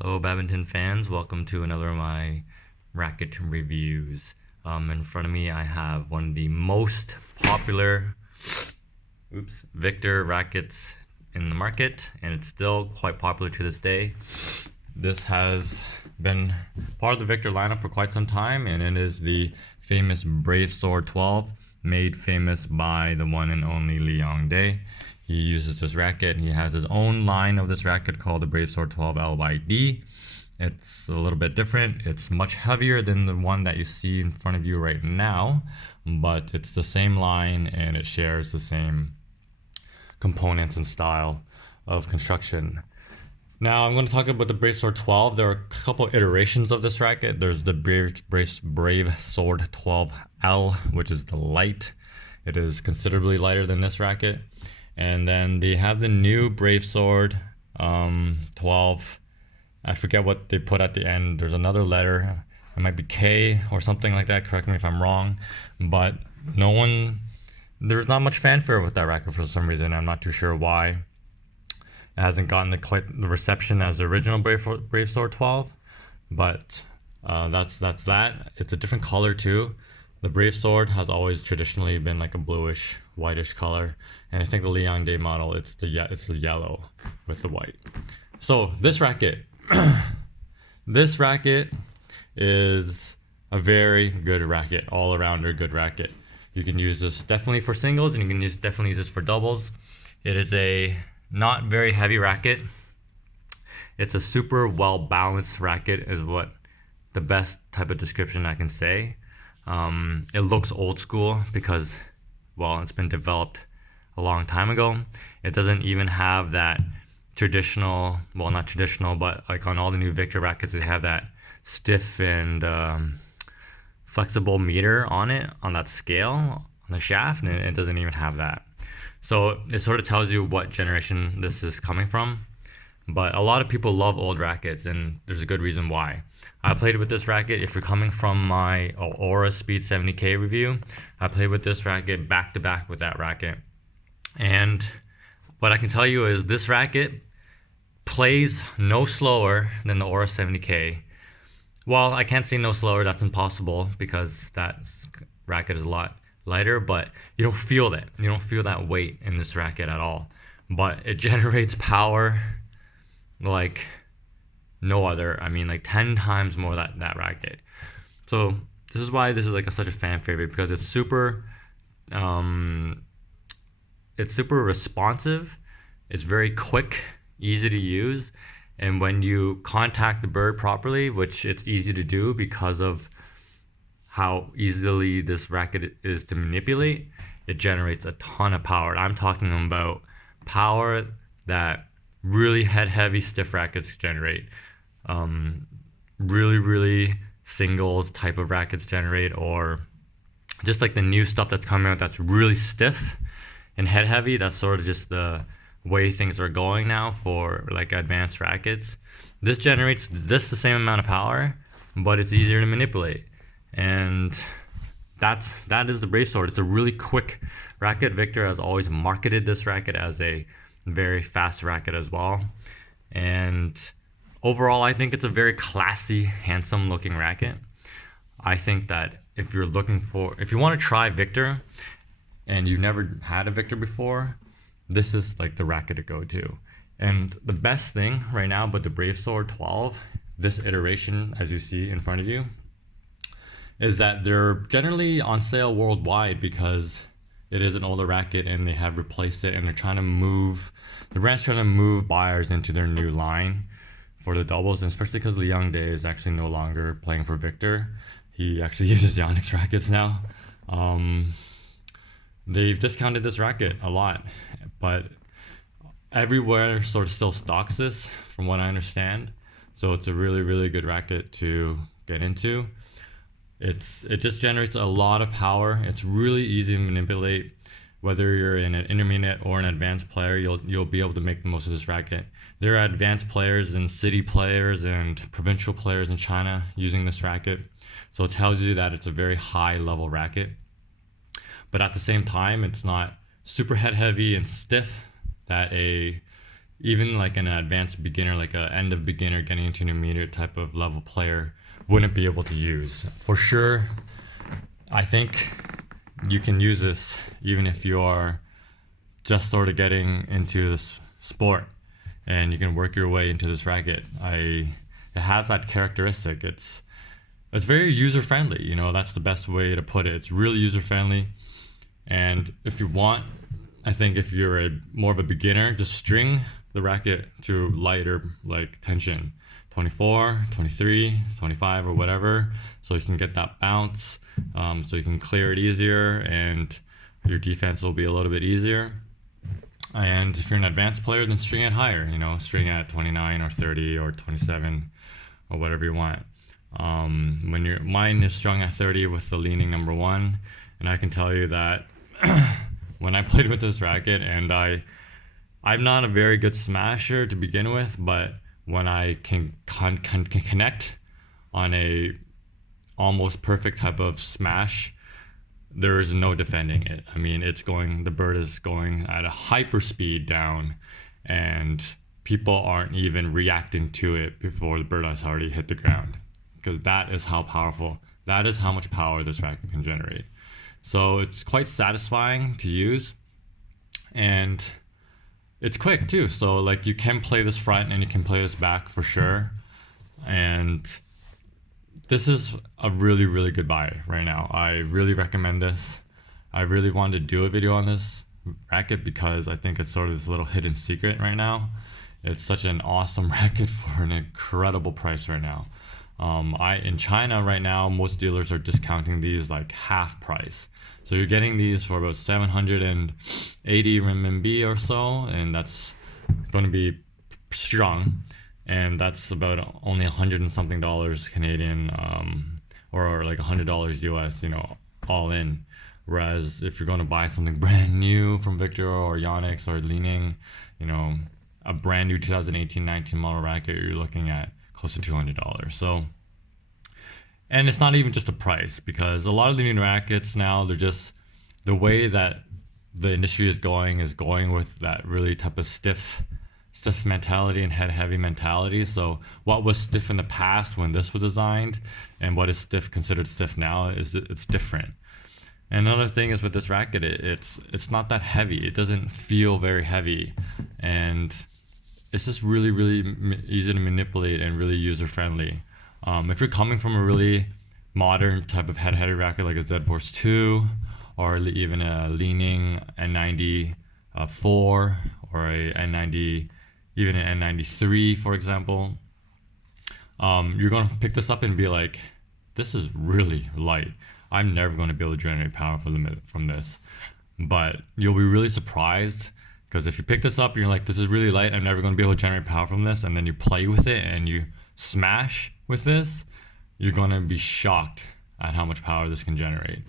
Hello, badminton fans. Welcome to another of my racket reviews. In front of me, I have one of the most popular, Victor rackets in the market, and it's still quite popular to this day. This has been part of the Victor lineup for quite some time, and it is the famous Bravesword 12, made famous by the one and only Liang Day. He uses this racket. He has his own line of this racket called the Bravesword 12 LYD. It's a little bit different. It's much heavier than the one that you see in front of you right now, but it's the same line and it shares the same components and style of construction. Now I'm going to talk about the Bravesword 12. There are a couple iterations of this racket. There's the Bravesword 12L, which is the light. It is considerably lighter than this racket. And then they have the new Bravesword 12. I forget what they put at the end. There's another letter. It might be K or something like that. Correct me if I'm wrong. But there's not much fanfare with that racket for some reason. I'm not too sure why. It hasn't gotten quite the reception as the original Bravesword 12. But that's that. It's a different color too. The Bravesword has always traditionally been like a bluish, whitish color, and I think the Liang Day model it's the yellow with the white. So this racket, this racket is a very good racket, all arounder good racket. You can use this definitely for singles, and you can definitely use this for doubles. It is a not very heavy racket. It's a super well balanced racket, is what the best type of description I can say. It looks old school because, well, it's been developed a long time ago. It doesn't even have that traditional, well, not traditional, but like on all the new Victor rackets, they have that stiff and flexible meter on it, on that scale, on the shaft, and it doesn't even have that. So it sort of tells you what generation this is coming from. But a lot of people love old rackets, and there's a good reason why. I played with this racket. If you're coming from my Aura Speed 70K review, I played with this racket back to back with that racket. And what I can tell you is this racket plays no slower than the Aura 70K. Well, I can't say no slower. That's impossible because that racket is a lot lighter, but you don't feel that. You don't feel that weight in this racket at all. But it generates power like no other. I mean, like 10 times more that racket. So this is why this is like such a fan favorite, because it's super responsive. It's very quick, easy to use, and when you contact the bird properly, which it's easy to do because of how easily this racket is to manipulate, it generates a ton of power. I'm talking about power that really heavy stiff rackets generate. Really singles type of rackets generate, or just like the new stuff that's coming out that's really stiff and head heavy. That's sort of just the way things are going now for like advanced rackets. This generates the same amount of power, but it's easier to manipulate. And that is the Bravesword. It's a really quick racket. Victor has always marketed this racket as a very fast racket as well. And overall, I think it's a very classy, handsome looking racket. I think that if you want to try Victor and you've never had a Victor before, this is like the racket to go to. And the best thing right now about the Bravesword 12, this iteration, as you see in front of you, is that they're generally on sale worldwide because it is an older racket and they have replaced it, and the brand's trying to move buyers into their new line for the doubles, and especially because Liang Day is actually no longer playing for Victor. He actually uses Yannick's rackets now. They've discounted this racket a lot, but everywhere sort of still stocks this from what I understand. So it's a really good racket to get into. It just generates a lot of power. It's really easy to manipulate. Whether you're in an intermediate or an advanced player, you'll be able to make the most of this racket. There are advanced players and city players and provincial players in China using this racket. So it tells you that it's a very high level racket. But at the same time, it's not super head heavy and stiff that a even like an advanced beginner, like a end of beginner getting into intermediate type of level player wouldn't be able to use. For sure, I think you can use this even if you are just sort of getting into this sport, and you can work your way into this racket. It has that characteristic. It's very user friendly. You know, that's the best way to put it. It's really user friendly. And if you want, I think if you're more of a beginner, just string the racket to lighter like tension, 24, 23, 25 or whatever, so you can get that bounce, so you can clear it easier and your defense will be a little bit easier. And if you're an advanced player, then string it higher, you know, string at 29 or 30 or 27 or whatever you want. Mine is strung at 30 with the leaning number 1, and I can tell you that when I played with this racket, and I'm not a very good smasher to begin with, but when I can connect on a almost perfect type of smash, there is no defending it. I mean, the bird is going at a hyper speed down, and people aren't even reacting to it before the bird has already hit the ground, because that is how powerful, that is how much power this racket can generate. So it's quite satisfying to use, and it's quick too. So like you can play this front and you can play this back for sure. And this is a really, really good buy right now. I really recommend this. I really wanted to do a video on this racket because I think it's sort of this little hidden secret right now. It's such an awesome racket for an incredible price right now. In China right now, most dealers are discounting these like half price. So you're getting these for about 780 renminbi or so, and that's going to be strung, and that's about only $100 and something Canadian, or like $100 US, you know, all in. Whereas if you're going to buy something brand new from Victor or Yonex or Li-Ning, you know, a brand new 2018-19 model racket, you're looking at close to $200. So, and it's not even just a price, because a lot of the new rackets now, they're just, the way that the industry is going with that really type of stiff mentality and head heavy mentality. So what was stiff in the past when this was designed and what is considered stiff now it's different. And another thing is with this racket, it's not that heavy. It doesn't feel very heavy, and it's just really, really easy to manipulate and really user friendly. If you're coming from a really modern type of head-headed racket like a Z-Force 2 or even a Li-Ning N90 4 or a N90, even an N93 for example, you're going to pick this up and be like, this is really light. I'm never going to be able to generate power from this. But you'll be really surprised, because if you pick this up and you're like, this is really light, I'm never going to be able to generate power from this, and then you play with it and you smash with this, you're going to be shocked at how much power this can generate.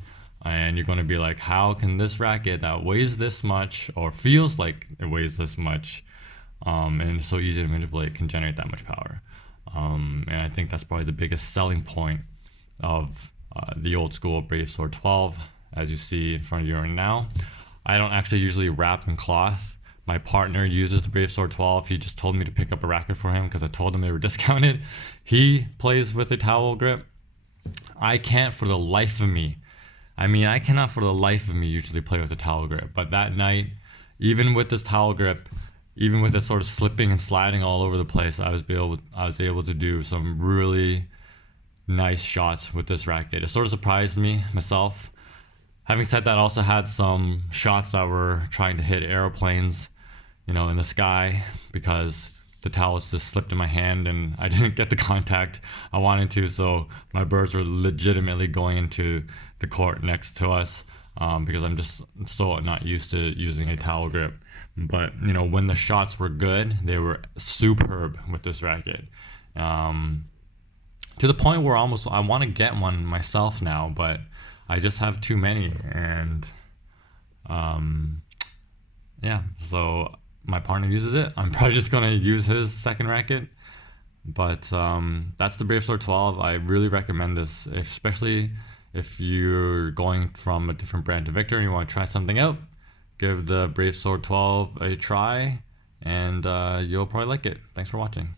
And you're going to be like, how can this racket that weighs this much or feels like it weighs this much, and it's so easy to manipulate, can generate that much power? And I think that's probably the biggest selling point of the old school Bravesword 12, as you see in front of you right now. I don't actually usually wrap in cloth. My partner uses the Bravesword 12. He just told me to pick up a racket for him because I told him they were discounted. He plays with a towel grip. I can't for the life of me. I cannot for the life of me usually play with a towel grip. But that night, even with this towel grip, even with it sort of slipping and sliding all over the place, I was able to do some really nice shots with this racket. It sort of surprised me myself. Having said that, I also had some shots that were trying to hit airplanes, you know, in the sky, because the towels just slipped in my hand and I didn't get the contact I wanted to. So my birds were legitimately going into the court next to us, because I'm just so not used to using a towel grip. But, you know, when the shots were good, they were superb with this racket. To the point where I want to get one myself now, but I just have too many. And yeah, so my partner uses it. I'm probably just going to use his second racket. But that's the Bravesword 12. I really recommend this, especially if you're going from a different brand to Victor and you want to try something out. Give the Bravesword 12 a try, and you'll probably like it. Thanks for watching.